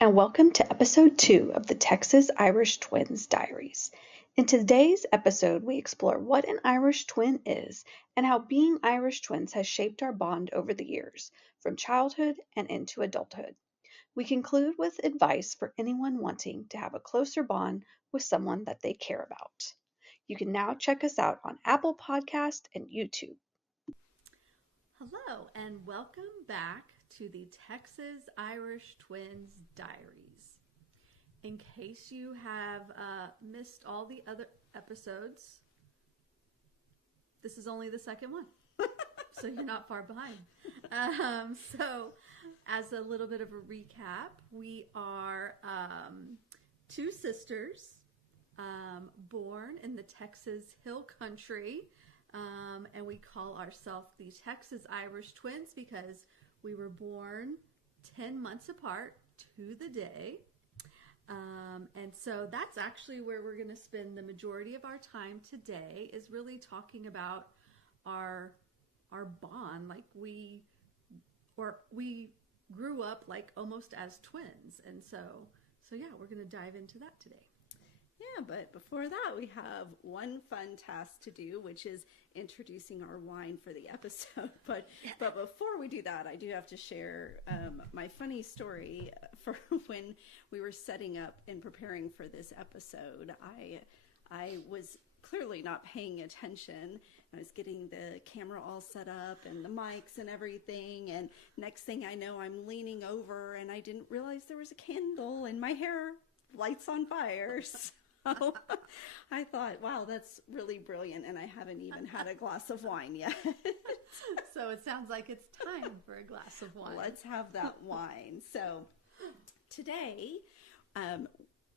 and welcome to episode 2 of the Texas Irish Twins Diaries. In today's episode, we explore what an Irish twin is and how being Irish twins has shaped our bond over the years, from childhood and into adulthood. We conclude with advice for anyone wanting to have a closer bond with someone that they care about. You can now check us out on Apple Podcast and YouTube. Hello, and welcome back to the Texas Irish Twins Diaries. In case you have missed all the other episodes, this is only the second one, so you're not far behind. So, as a little bit of a recap, we are two sisters born in the Texas Hill Country. And we call ourselves the Texas Irish Twins because we were born 10 months apart to the day. And so that's actually where we're going to spend the majority of our time today, is really talking about our bond. Like we grew up like almost as twins. And so yeah, we're going to dive into that today. Yeah, but before that, we have one fun task to do, which is introducing our wine for the episode. But before we do that, I do have to share my funny story for when we were setting up and preparing for this episode. I was clearly not paying attention. I was getting the camera all set up and the mics and everything. And next thing I know, I'm leaning over and I didn't realize there was a candle and my hair lights on fire. So I thought, wow, that's really brilliant, and I haven't even had a glass of wine yet. So it sounds like it's time for a glass of wine. Let's have that wine. So today,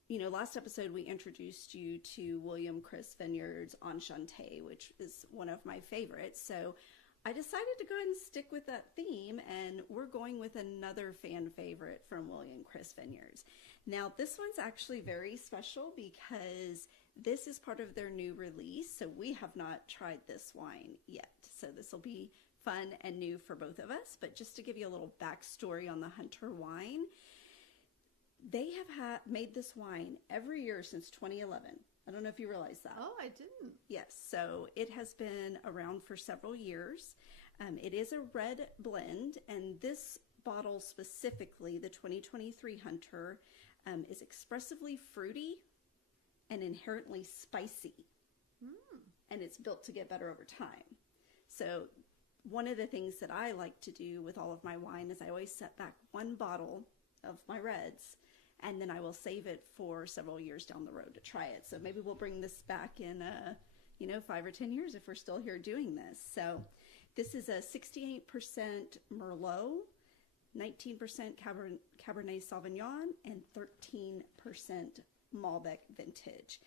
last episode we introduced you to William Chris Vineyards Enchante, which is one of my favorites. So I decided to go ahead and stick with that theme, and we're going with another fan favorite from William Chris Vineyards. Now, this one's actually very special because this is part of their new release, so we have not tried this wine yet. So this will be fun and new for both of us. But just to give you a little backstory on the Hunter wine, they have made this wine every year since 2011. I don't know if you realize that. Oh, I didn't. Yes, so it has been around for several years. It is a red blend, and this bottle specifically, the 2023 Hunter, is expressively fruity and inherently spicy. And it's built to get better over time. So one of the things that I like to do with all of my wine is I always set back one bottle of my reds, and then I will save it for several years down the road to try it. So maybe we'll bring this back in 5 or 10 years if we're still here doing this. So this is a 68% Merlot, 19% Cabernet Sauvignon, and 13% Malbec vintage.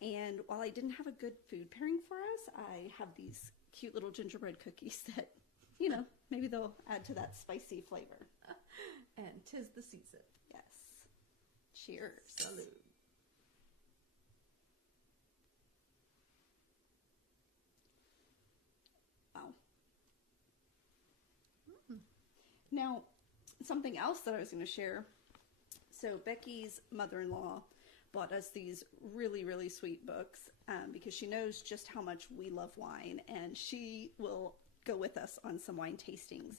And while I didn't have a good food pairing for us, I have these cute little gingerbread cookies that, maybe they'll add to that spicy flavor. And 'tis the season. Yes. Cheers. Salud. Wow. Now, something else that I was going to share. So Becky's mother-in-law bought us these really, really sweet books because she knows just how much we love wine, and she will go with us on some wine tastings.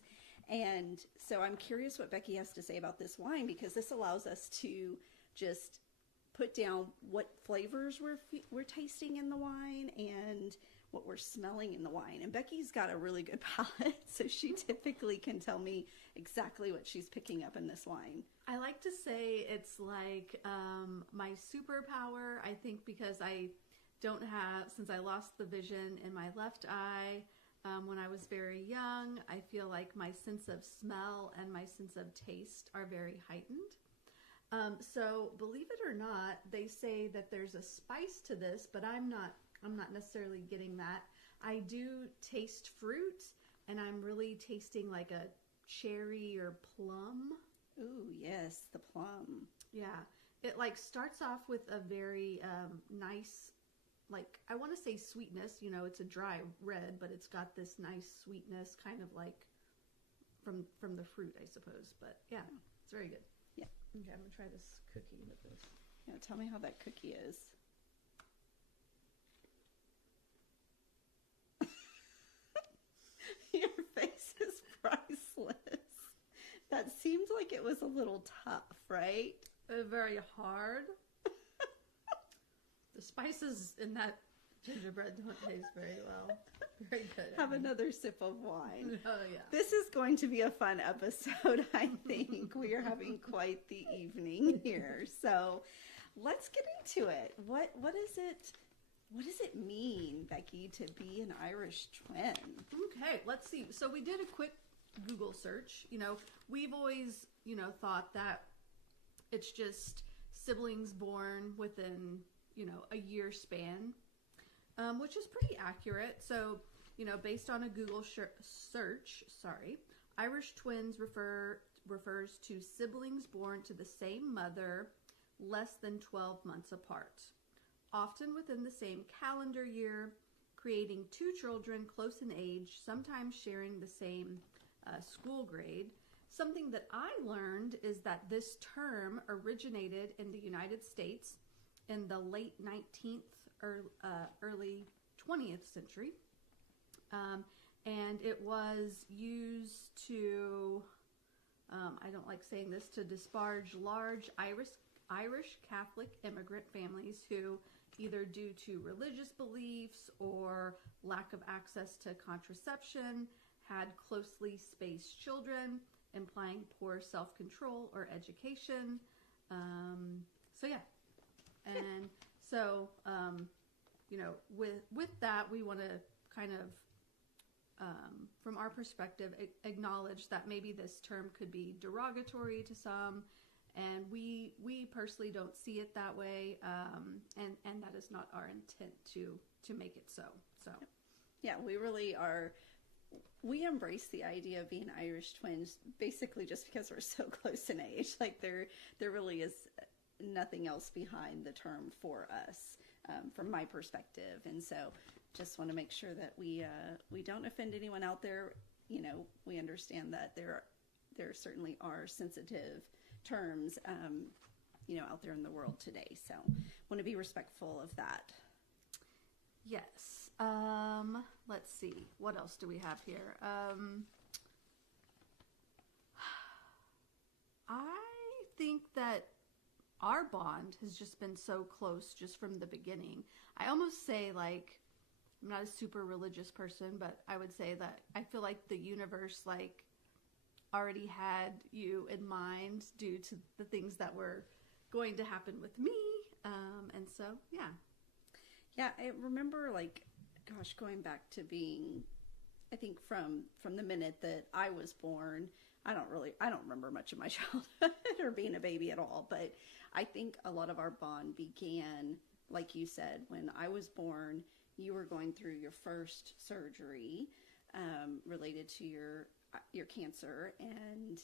And so I'm curious what Becky has to say about this wine, because this allows us to just put down what flavors we're tasting in the wine and what we're smelling in the wine. And Becky's got a really good palate, so she typically can tell me exactly what she's picking up in this wine. I like to say it's like my superpower, I think, because I don't have, since I lost the vision in my left eye when I was very young, I feel like my sense of smell and my sense of taste are very heightened. So believe it or not, they say that there's a spice to this, but I'm not necessarily getting that. I do taste fruit, and I'm really tasting like a cherry or plum. Ooh, yes, the plum. Yeah, it like starts off with a very nice, like, I want to say sweetness. It's a dry red, but it's got this nice sweetness, kind of like from the fruit, I suppose. But yeah, it's very good. Yeah, Okay, I'm gonna try this cookie with this. Yeah, tell me how that cookie is. Your face is priceless. That seemed like it was a little tough, right? Very hard. The spices in that gingerbread don't taste very well. Very good. Have another sip of wine. Oh, yeah. This is going to be a fun episode, I think. We are having quite the evening here. So let's get into it. What does it mean, Becky, to be an Irish twin? Okay, let's see. So we did a quick Google search. We've always, thought that it's just siblings born within, a year span, which is pretty accurate. So, based on a Google search, Irish twins refers to siblings born to the same mother less than 12 months apart, often within the same calendar year, creating two children close in age, sometimes sharing the same school grade. Something that I learned is that this term originated in the United States in the late 19th or early 20th century. And it was used to, I don't like saying this, to disparage large Irish Catholic immigrant families who, either due to religious beliefs or lack of access to contraception, had closely spaced children, implying poor self-control or education. So yeah. And so, with that, we want to kind of, from our perspective, acknowledge that maybe this term could be derogatory to some, and we personally don't see it that way, and that is not our intent to make it so. Yeah, we really are. We embrace the idea of being Irish twins basically just because we're so close in age. Like there really is nothing else behind the term for us, from my perspective. And so just want to make sure that we don't offend anyone out there. We understand that there certainly are sensitive terms, out there in the world today. So want to be respectful of that. Yes. Let's see. What else do we have here? I think that our bond has just been so close just from the beginning. I almost say, like, I'm not a super religious person, but I would say that I feel like the universe, like, already had you in mind due to the things that were going to happen with me. And so, yeah. Yeah, I remember, like, going back to being, I think from the minute that I was born, I don't remember much of my childhood or being a baby at all, but I think a lot of our bond began, like you said, when I was born. You were going through your first surgery related to your cancer, and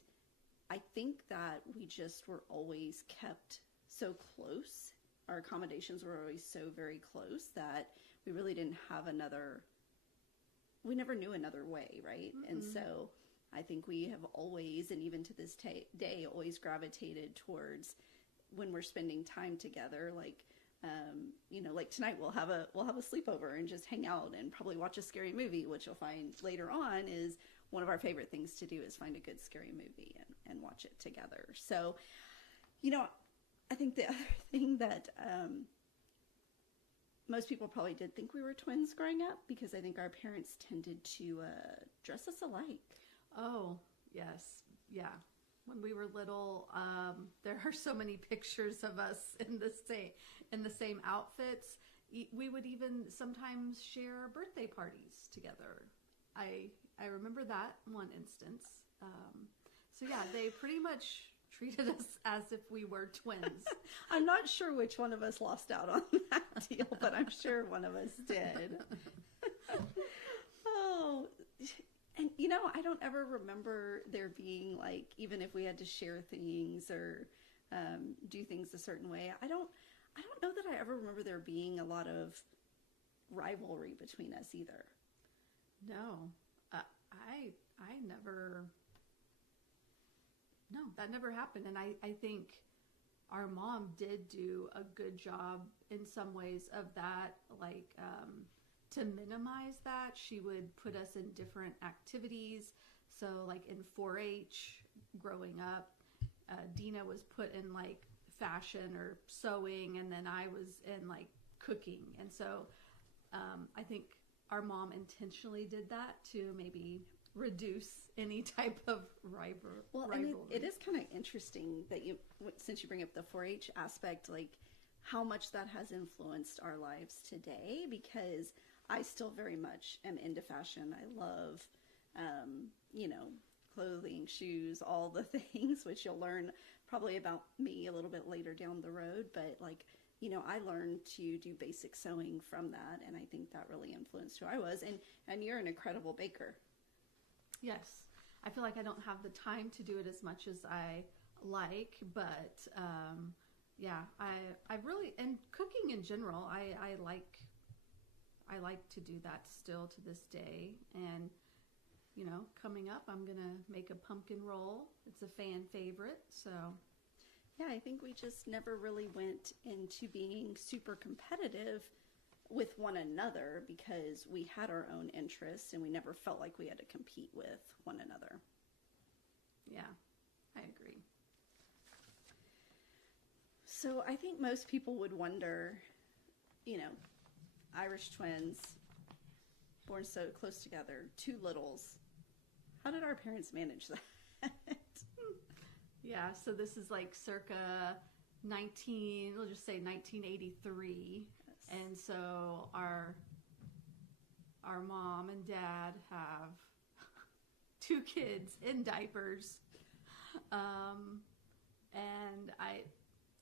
I think that we just were always kept so close. Our accommodations were always so very close that we really didn't have we never knew another way, right? Mm-hmm. And so I think we have always, and even to this day, always gravitated towards when we're spending time together, like, like tonight we'll have a sleepover and just hang out and probably watch a scary movie, which you'll find later on is one of our favorite things to do, is find a good scary movie and watch it together. So, I think the other thing that most people probably did think we were twins growing up, because I think our parents tended to dress us alike. Oh, yes. Yeah. When we were little, there are so many pictures of us in the same outfits. We would even sometimes share birthday parties together. I remember that one instance. So yeah, they pretty much treated us as if we were twins. I'm not sure which one of us lost out on that deal, but I'm sure one of us did. Oh, and I don't ever remember there being, like, even if we had to share things or do things a certain way, I don't know that I ever remember there being a lot of rivalry between us either. No, I never No, that never happened. And I think our mom did do a good job in some ways of that, like to minimize that. She would put us in different activities. So like in 4-H growing up, Dina was put in like fashion or sewing, and then I was in like cooking. And so I think our mom intentionally did that to maybe reduce any type of rivalry. Well, and it is kind of interesting that since you bring up the 4-H aspect, like how much that has influenced our lives today, because I still very much am into fashion. I love, clothing, shoes, all the things, which you'll learn probably about me a little bit later down the road. But like, I learned to do basic sewing from that, and I think that really influenced who I was. And you're an incredible baker. Yes. I feel like I don't have the time to do it as much as I like, but I really, and cooking in general, I like to do that still to this day. And coming up, I'm gonna make a pumpkin roll. It's a fan favorite, so. Yeah, I think we just never really went into being super competitive with one another because we had our own interests and we never felt like we had to compete with one another. Yeah, I agree. So I think most people would wonder, Irish twins, born so close together, two littles. How did our parents manage that? Yeah, so this is like circa we'll just say 1983. Yes. And so our mom and dad have 2 kids in diapers. And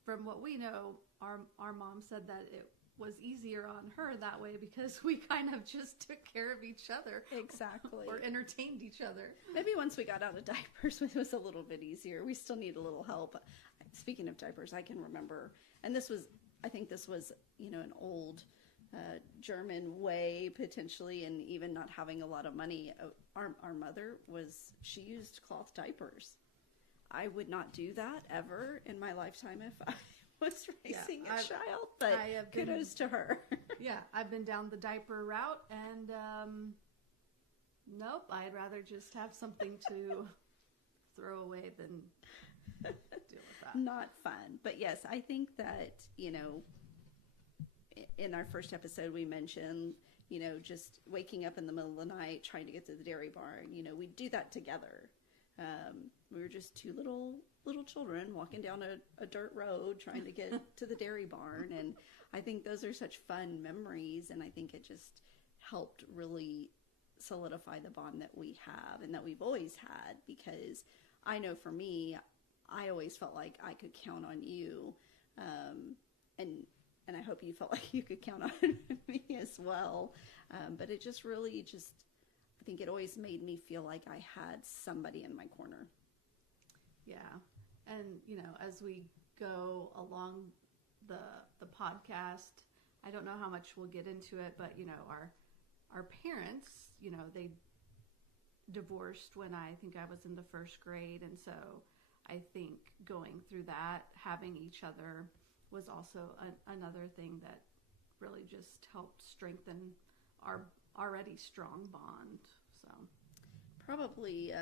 from what we know, our mom said that it was easier on her that way because we kind of just took care of each other. Exactly. Or entertained each other. Maybe once we got out of diapers, it was a little bit easier. We still need a little help. Speaking of diapers, I can remember, and I think this was, an old German way potentially, and even not having a lot of money. Our mother she used cloth diapers. I would not do that ever in my lifetime if I was raising a child, but kudos to her. Yeah, I've been down the diaper route, and nope, I'd rather just have something to throw away than deal with that. Not fun. But yes, I think that, in our first episode we mentioned, just waking up in the middle of the night trying to get to the dairy barn. We'd do that together. We were just 2 little children walking down a dirt road trying to get to the dairy barn. And I think those are such fun memories. And I think it just helped really solidify the bond that we have and that we've always had, because I know for me, I always felt like I could count on you. And I hope you felt like you could count on me as well. But it just really I think it always made me feel like I had somebody in my corner. Yeah. And, as we go along the podcast, I don't know how much we'll get into it, but, our parents, they divorced when I think I was in the 1st grade. And so I think going through that, having each other was also another thing that really just helped strengthen our already strong bond. So probably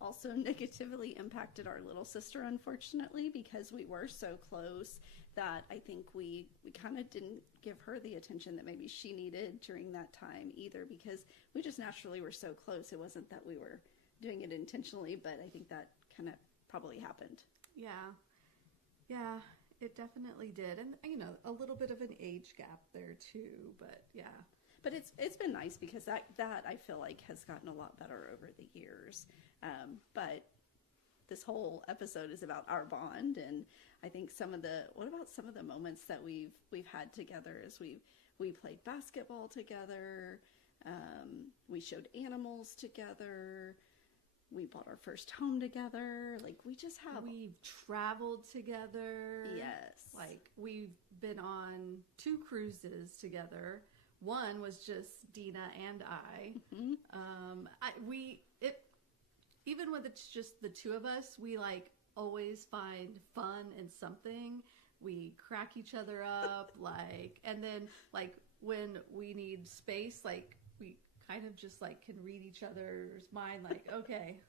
also negatively impacted our little sister, unfortunately, because we were so close that I think we kind of didn't give her the attention that maybe she needed during that time either, because we just naturally were so close. It wasn't that we were doing it intentionally, but I think that kind of probably happened. Yeah, it definitely did. And, a little bit of an age gap there too, but yeah. But it's been nice because that I feel like has gotten a lot better over the years. But this whole episode is about our bond, and I think what about some of the moments that we've had together as we played basketball together, we showed animals together, we bought our first home together. Like we've traveled together. Yes. Like we've been on 2 cruises together. One was just Dina and I. Mm-hmm. even when it's just the two of us, we like always find fun in something. We crack each other up, like, and then like when we need space, like we kind of just like can read each other's mind, like, okay,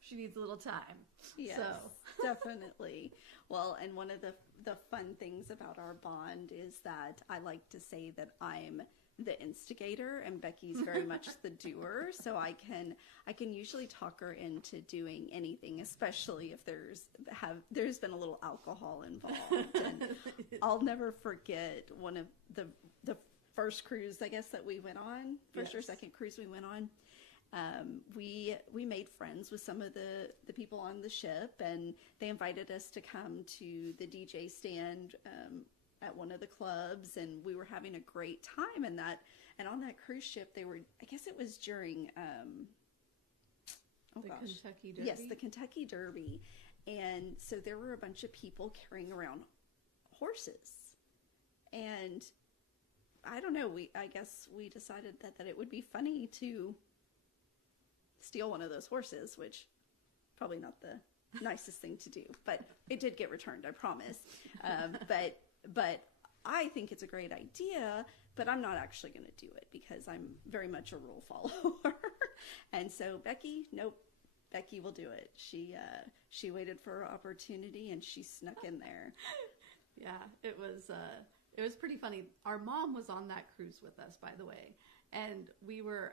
she needs a little time. Yes, So. definitely. Well, and one of the fun things about our bond is that I like to say that I'm the instigator and Becky's very much the doer. So I can usually talk her into doing anything, especially if there's been a little alcohol involved. And I'll never forget one of the first cruise, I guess, that we went on, first or second cruise we went on. We made friends with some of the people on the ship, and they invited us to come to the DJ stand at one of the clubs, and we were having a great time. And on that cruise ship, they were, I guess it was during Kentucky Derby. Yes, the Kentucky Derby. And so there were a bunch of people carrying around horses, and I don't know, I guess we decided that it would be funny to steal one of those horses, which probably not the nicest thing to do, but it did get returned, I promise. But I think it's a great idea, but I'm not actually going to do it because I'm very much a rule follower. And so Becky will do it. She waited for her opportunity and she snuck in there. Yeah, it was pretty funny. Our mom was on that cruise with us, by the way, and we were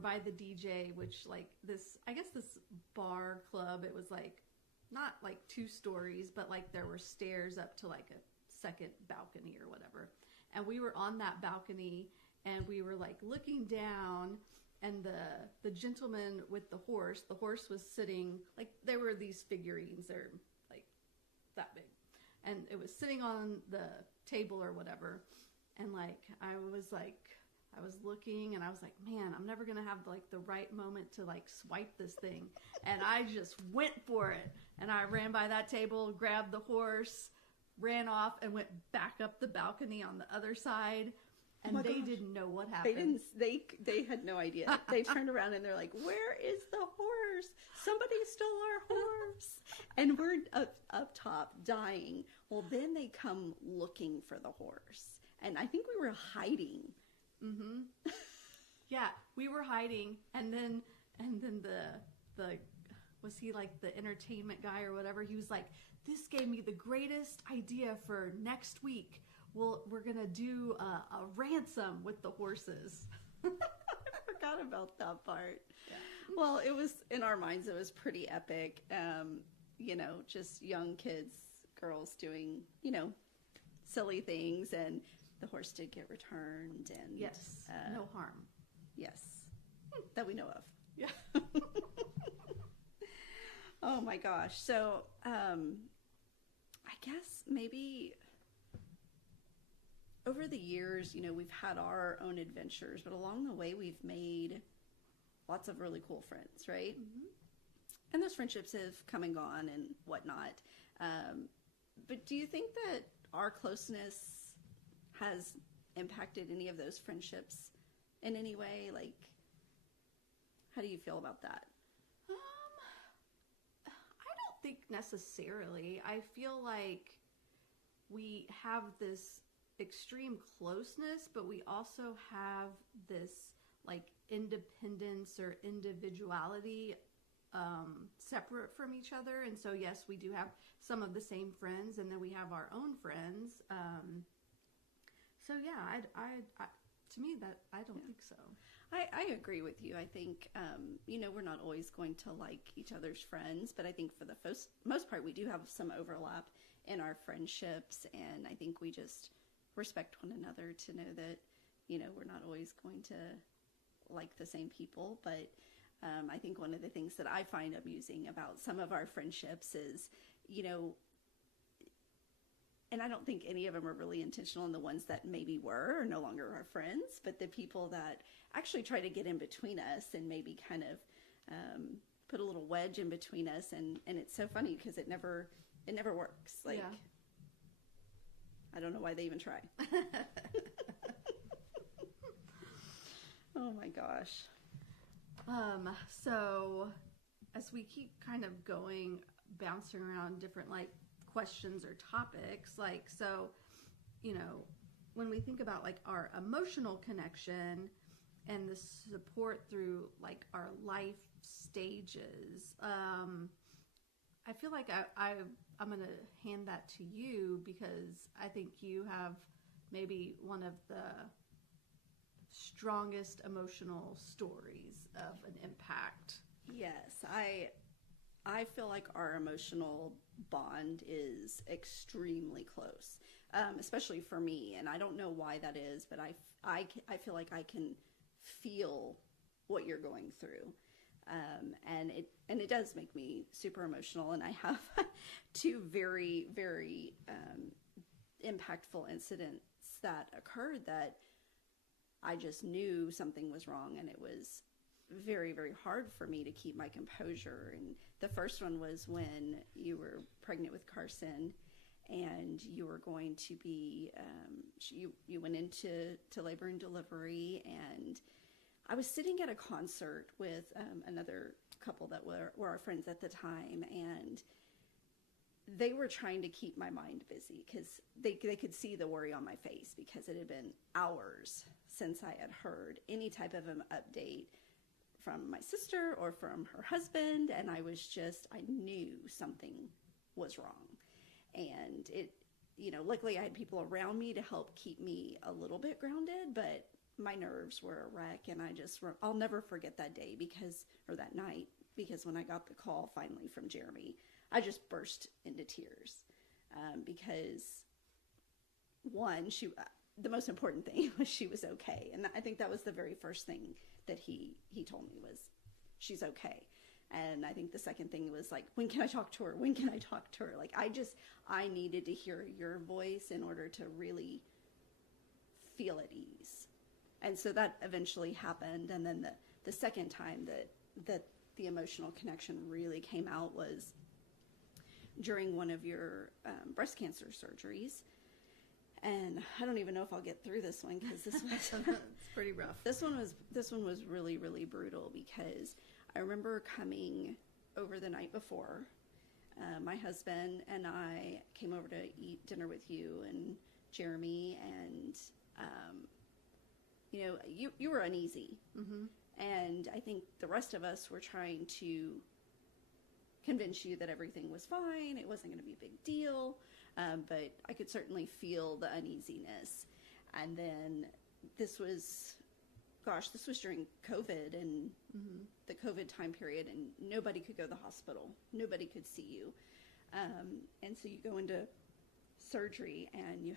by the DJ, which like this, I guess this bar club. It was like not like 2 stories, but like there were stairs up to like a second balcony or whatever. And we were on that balcony and we were like looking down, and the gentleman with the horse was sitting, like there were these figurines, they're like that big, and it was sitting on the table or whatever. And like I was looking and I was like, man, I'm never gonna have like the right moment to like swipe this thing. And I just went for it, and I ran by that table, grabbed the horse, ran off, and went back up the balcony on the other side. And they didn't know what happened. They had no idea. They turned around and they're like, where is the horse? Somebody stole our horse. And we're up top dying. Well, then they come looking for the horse, and I think we were hiding. Mm-hmm. Yeah, we were hiding, and then the was he like the entertainment guy or whatever? He was like, this gave me the greatest idea for next week. We're gonna do a ransom with the horses. I forgot about that part. Yeah. Well, it was, in our minds, it was pretty epic. Just young kids, girls doing, silly things, and the horse did get returned, and yes, no harm. Yes, that we know of. Yeah. Oh my gosh. So, I guess maybe over the years, we've had our own adventures, but along the way, we've made lots of really cool friends, right? Mm-hmm. And those friendships have come and gone and whatnot. But do you think that our closeness has impacted any of those friendships in any way? Like, how do you feel about that? I don't think necessarily. I feel like we have this extreme closeness, but we also have this like independence or individuality separate from each other. And so yes, we do have some of the same friends, and then we have our own friends. So yeah, I to me that I don't think so. I agree with you. I think we're not always going to like each other's friends, but I think for the most part we do have some overlap in our friendships, and I think we just respect one another to know that we're not always going to like the same people. But I think one of the things that I find amusing about some of our friendships is, and I don't think any of them are really intentional, and the ones that maybe were are no longer our friends, but the people that actually try to get in between us and maybe kind of put a little wedge in between us, and it's so funny because it never works. Like, yeah. I don't know why they even try. Oh my gosh. So as we keep kind of bouncing around different like questions or topics, like, so, when we think about like our emotional connection and the support through like our life stages, I feel like I'm going to hand that to you, because I think you have maybe one of the strongest emotional stories of an impact. Yes, I feel like our emotional bond is extremely close, especially for me. And I don't know why that is, but I feel like I can feel what you're going through. And it does make me super emotional. And I have two very, very impactful incidents that occurred that I just knew something was wrong, and it was very, very hard for me to keep my composure. And the first one was when you were pregnant with Carson, and you were going to be, you went into labor and delivery, and I was sitting at a concert with another couple that were our friends at the time, and they were trying to keep my mind busy because they could see the worry on my face, because it had been hours since I had heard any type of an update from my sister or from her husband, and I knew something was wrong. And it, luckily I had people around me to help keep me a little bit grounded, but my nerves were a wreck, and I'll never forget that day or that night, because when I got the call finally from Jeremy, I just burst into tears, because one, the most important thing was she was okay. And I think that was the very first thing that he told me was, she's okay. And I think the second thing was like, when can I talk to her? When can I talk to her? Like, I needed to hear your voice in order to really feel at ease. And so that eventually happened. And then the second time that the emotional connection really came out was during one of your breast cancer surgeries. And I don't even know if I'll get through this one, because this was it's pretty rough. This one was really, really brutal, because I remember coming over the night before. My husband and I came over to eat dinner with you and Jeremy, and you were uneasy, Mm-hmm. and I think the rest of us were trying to convince you that everything was fine, it wasn't going to be a big deal. But I could certainly feel the uneasiness. And then this was during COVID and Mm-hmm. the COVID time period, and nobody could go to the hospital. Nobody could see you. And so you go into surgery, and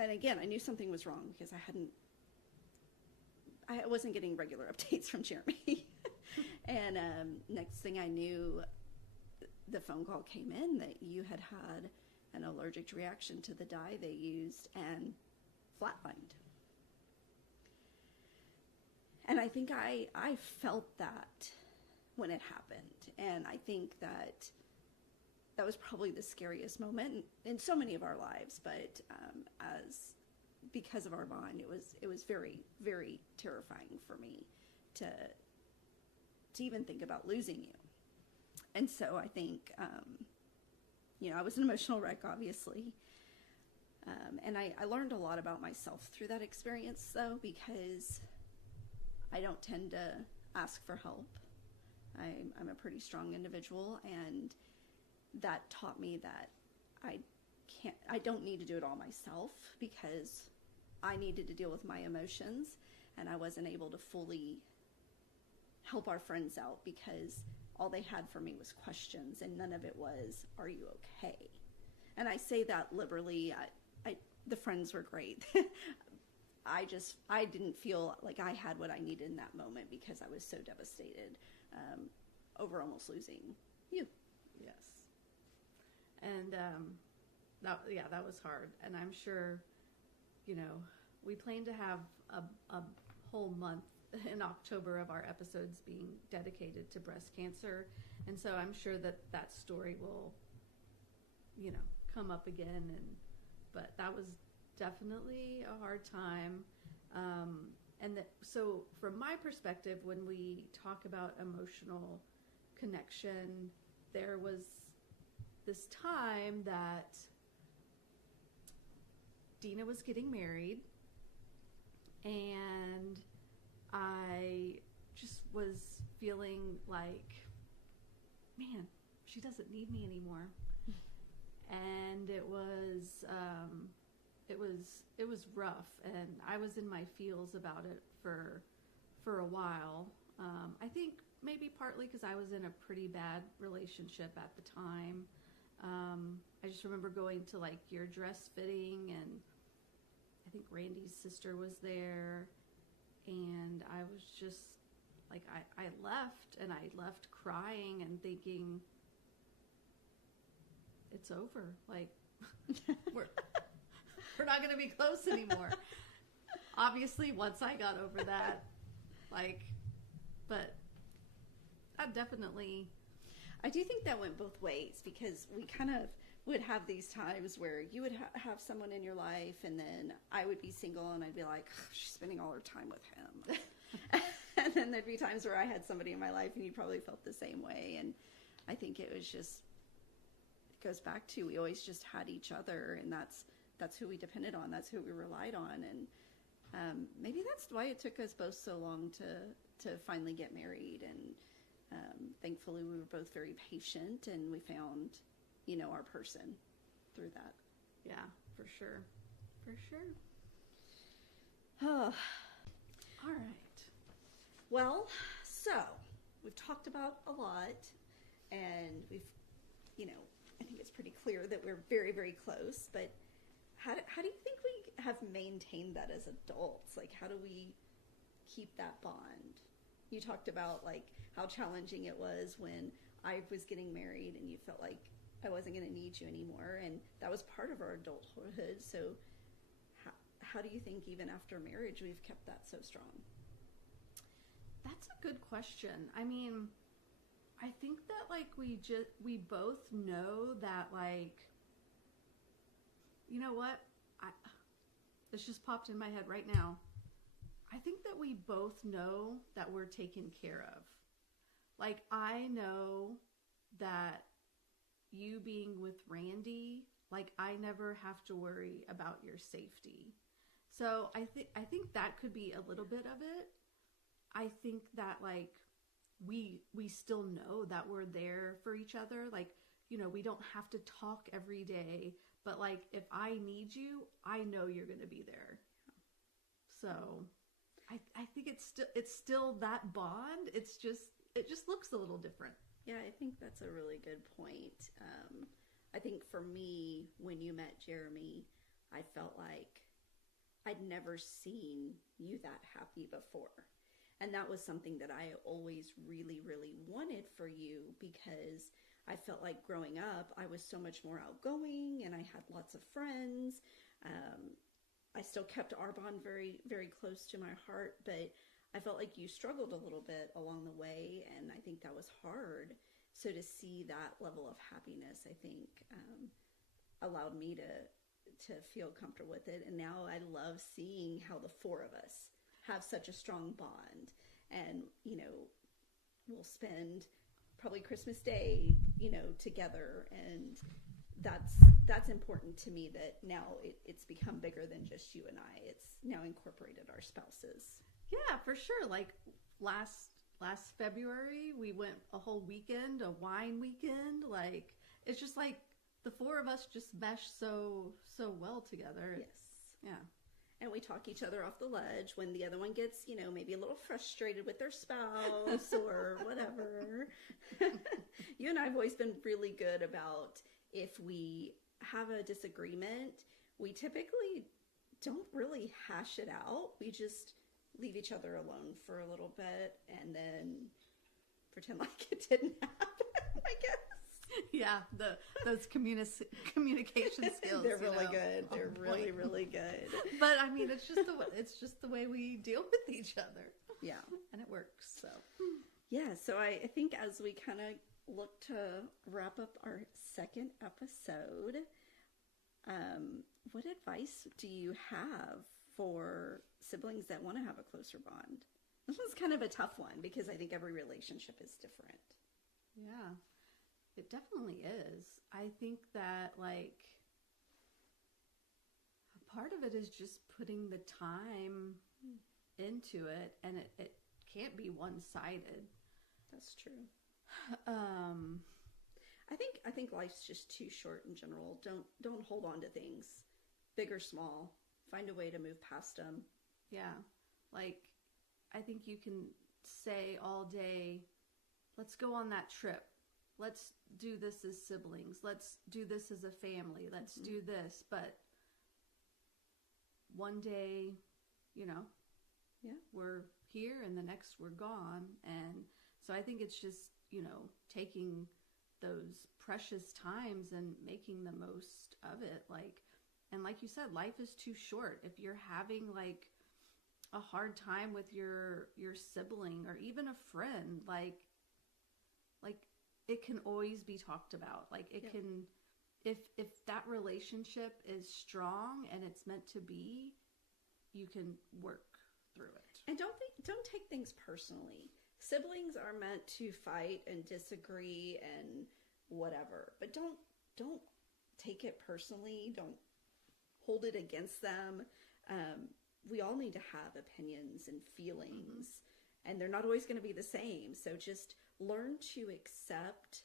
and again, I knew something was wrong, because I wasn't getting regular updates from Jeremy. And next thing I knew, the phone call came in that you had an allergic reaction to the dye they used and flatlined. And I think I felt that when it happened. And I think that was probably the scariest moment in so many of our lives. But because of our bond, it was very, very terrifying for me to even think about losing you. And so I think, I was an emotional wreck, obviously. And I learned a lot about myself through that experience, though, because I don't tend to ask for help. I'm a pretty strong individual, and that taught me that I don't need to do it all myself, because I needed to deal with my emotions, and I wasn't able to fully help our friends out, because all they had for me was questions, and none of it was, are you okay? And I say that liberally. The friends were great. I didn't feel like I had what I needed in that moment, because I was so devastated over almost losing you. Yes. And that was hard. And I'm sure, we plan to have a whole month in October of our episodes being dedicated to breast cancer. And so I'm sure that story will, come up again. But that was definitely a hard time. So from my perspective, when we talk about emotional connection, there was this time that Dina was getting married, and I just was feeling like, man, she doesn't need me anymore. And it was rough, and I was in my feels about it for a while. I think maybe partly because I was in a pretty bad relationship at the time. I just remember going to like your dress fitting, and I think Randy's sister was there, and I was just like, I left crying and thinking, it's over. Like, we're not going to be close anymore. Obviously, once I got over that, like, but I definitely... I do think that went both ways, because we kind of would have these times where you would have someone in your life, and then I would be single, and I'd be like, oh, she's spending all her time with him. And then there'd be times where I had somebody in my life, and you probably felt the same way. And I think it was just, it goes back to, we always just had each other, and that's who we depended on. That's who we relied on. And maybe that's why it took us both so long to finally get married. And thankfully we were both very patient, and we found, our person through that. Yeah, for sure. For sure. Oh. All right. Well, so we've talked about a lot, and we've, I think it's pretty clear that we're very, very close, but how do you think we have maintained that as adults? Like, how do we keep that bond? You talked about, like, how challenging it was when I was getting married and you felt like I wasn't going to need you anymore, and that was part of our adulthood. So how do you think even after marriage we've kept that so strong? That's a good question. I mean, I think that, like, we both know that, like, you know what? This just popped in my head right now. I think that we both know that we're taken care of. Like, I know that you being with Randy, like, I never have to worry about your safety. So I think that could be a little bit of it. I think that, like, we still know that we're there for each other. Like, we don't have to talk every day, but, like, if I need you, I know you're going to be there. So I think it's still that bond. It just looks a little different. Yeah, I think that's a really good point. I think for me, when you met Jeremy, I felt like I'd never seen you that happy before. And that was something that I always really, really wanted for you, because I felt like growing up, I was so much more outgoing and I had lots of friends. I still kept our bond very, very close to my heart, but I felt like you struggled a little bit along the way, and I think that was hard. So to see that level of happiness, I think, allowed me to feel comfortable with it. And now I love seeing how the four of us have such a strong bond, and we'll spend probably Christmas Day together, and that's important to me, that now it's become bigger than just you and I. It's now incorporated our spouses. Yeah, for sure. Like last February, we went a whole weekend, a wine weekend. Like, it's just like the four of us just mesh so well together. Yes. Yeah. And we talk each other off the ledge when the other one gets, maybe a little frustrated with their spouse or whatever. You and I have always been really good about, if we have a disagreement, we typically don't really hash it out. We just leave each other alone for a little bit and then pretend like it didn't happen, I guess. Yeah, those communication skills. They're really good. They're really, really good. But I mean, it's just the way we deal with each other. Yeah, and it works. So yeah. So I think as we kind of look to wrap up our second episode, what advice do you have for siblings that want to have a closer bond? This one's kind of a tough one because I think every relationship is different. Yeah, it definitely is. I think that, like, a part of it is just putting the time into it, and it can't be one-sided. That's true. I think life's just too short in general. Don't hold on to things, big or small. Find a way to move past them. Yeah, like, I think you can say all day, let's go on that trip. Let's do this as siblings. Let's do this as a family. Let's do this. But one day, we're here and the next we're gone. And so I think it's just, taking those precious times and making the most of it. And like you said, life is too short. If you're having like a hard time with your sibling or even a friend, like it can always be talked about. Like it can, if that relationship is strong and it's meant to be, you can work through it. And don't take things personally. Siblings are meant to fight and disagree and whatever, but don't take it personally. Don't hold it against them. We all need to have opinions and feelings, and they're not always going to be the same. So just learn to accept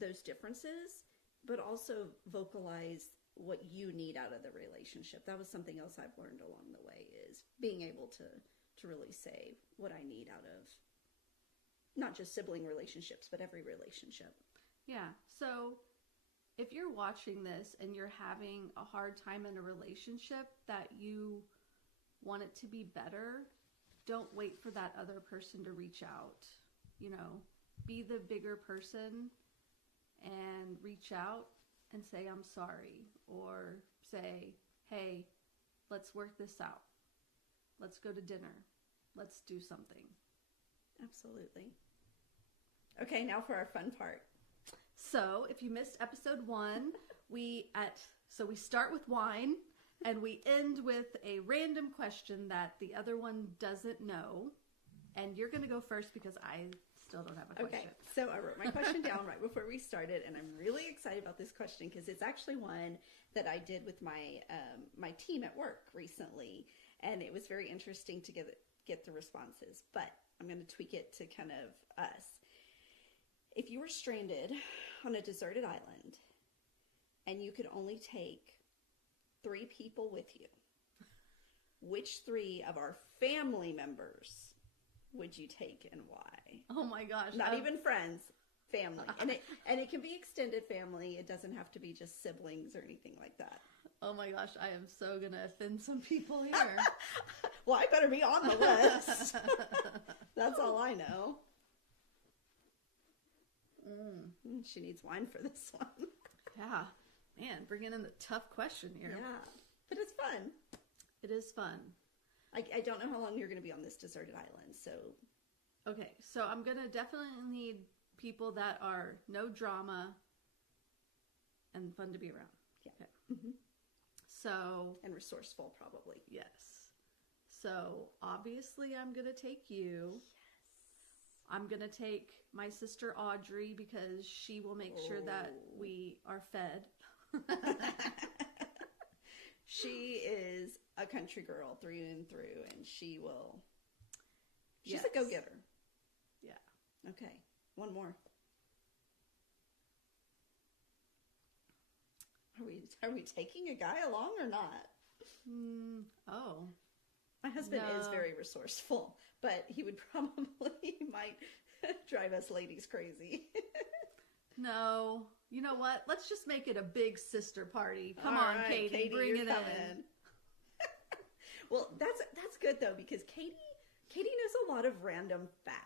those differences, but also vocalize what you need out of the relationship. That was something else I've learned along the way, is being able to really say what I need out of not just sibling relationships, but every relationship. Yeah. So if you're watching this and you're having a hard time in a relationship that you want it to be better, don't wait for that other person to reach out. Be the bigger person and reach out and say, I'm sorry. Or say, hey, let's work this out. Let's go to dinner. Let's do something. Absolutely. Okay, now for our fun part. So if you missed episode 1, we start with wine and we end with a random question that the other one doesn't know. And you're going to go first because I still don't have a question. Okay, so I wrote my question down right before we started, and I'm really excited about this question because it's actually one that I did with my my team at work recently, and it was very interesting to get the responses. But I'm going to tweak it to kind of us. If you were stranded on a deserted island and you could only take 3 people with you, which 3 of our family members would you take and why? Oh my gosh. Not even friends, family. And it can be extended family. It doesn't have to be just siblings or anything like that. Oh my gosh, I am so going to offend some people here. Well, I better be on the list. That's all I know. She needs wine for this one. Yeah. Man, bringing in the tough question here. Yeah. But it's fun. It is fun. I don't know how long you're going to be on this deserted island, so. Okay, so I'm going to definitely need people that are no drama and fun to be around. Yeah. Okay. Mm-hmm. So. And resourceful, probably. Yes. So, obviously, I'm going to take you. Yes. I'm going to take my sister Audrey because she will make sure that we are fed. She is a country girl through and through, and she's a go-getter. Yeah. Okay, one more. Are we taking a guy along or not? Oh. My husband is very resourceful, but he would probably might drive us ladies crazy. No. You know what? Let's just make it a big sister party. Come All on, right, Katie, bring it in. Well, that's good though, because Katie knows a lot of random facts.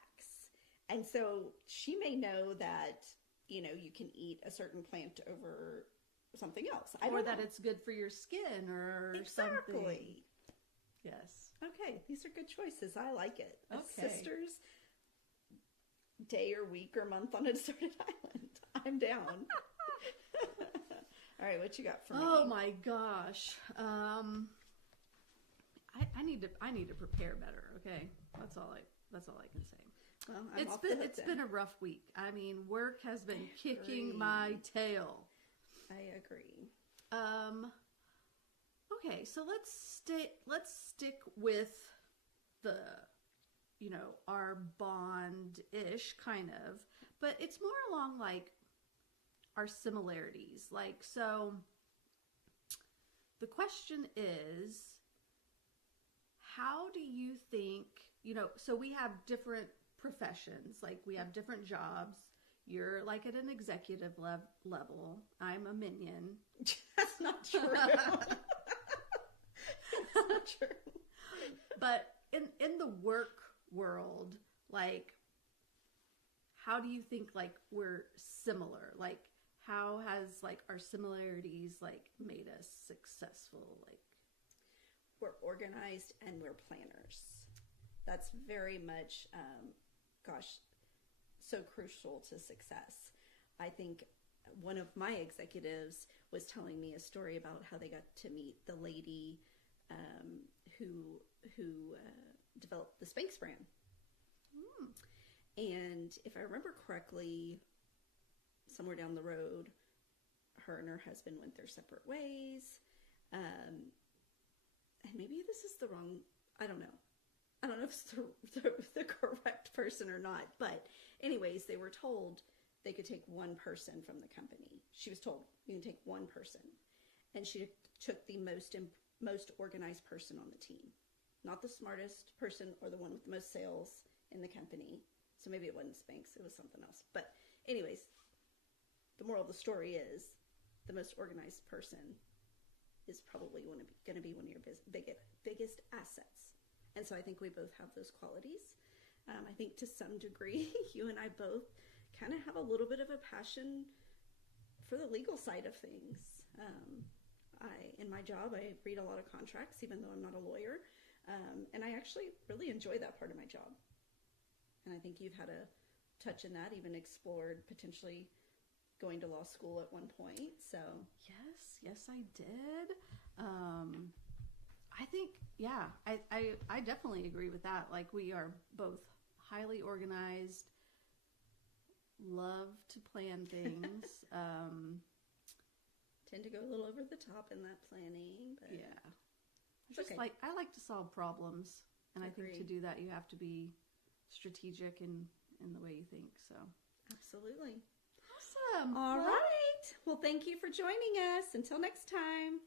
And so she may know that, you can eat a certain plant over something else. Or that it's good for your skin or something. Exactly. Yes. Okay, these are good choices. I like it. Okay. Sisters, day or week or month on a deserted island. I'm down. All right, what you got for me? Oh my gosh. I need to prepare better. Okay, that's all I can say. Well, It's been a rough week. I mean, work has been kicking my tail. I agree. Okay, so let's stick with the, our bond-ish kind of, but it's more along like our similarities. Like, so the question is, how do you think, so we have different professions, like we have different jobs. You're like at an executive level. I'm a minion. That's not true. That's not true. But in the work world, like, how do you think like we're similar? Like, how has like our similarities like made us successful? Like, we're organized and we're planners. That's very much, so crucial to success. I think one of my executives was telling me a story about how they got to meet the lady who developed the Spanx brand. And if I remember correctly, somewhere down the road, her and her husband went their separate ways. And maybe this is the wrong, I don't know if it's the correct person or not. But anyways, they were told they could take one person from the company. She was told, you can take one person. And she took the most organized person on the team. Not the smartest person or the one with the most sales in the company. So maybe it wasn't Spanx, it was something else. But anyways, the moral of the story is the most organized person is probably going to be one of your biggest assets. And so I think we both have those qualities. I think to some degree, you and I both kind of have a little bit of a passion for the legal side of things. In my job, I read a lot of contracts, even though I'm not a lawyer. And I actually really enjoy that part of my job. And I think you've had a touch in that, even explored potentially going to law school at one point. So yes, I did. I think, yeah, I definitely agree with that. Like, we are both highly organized, love to plan things. Tend to go a little over the top in that planning, but yeah, I like to solve problems, and Agreed. I think to do that you have to be strategic in the way you think. So absolutely awesome. All right. Well, thank you for joining us. Until next time.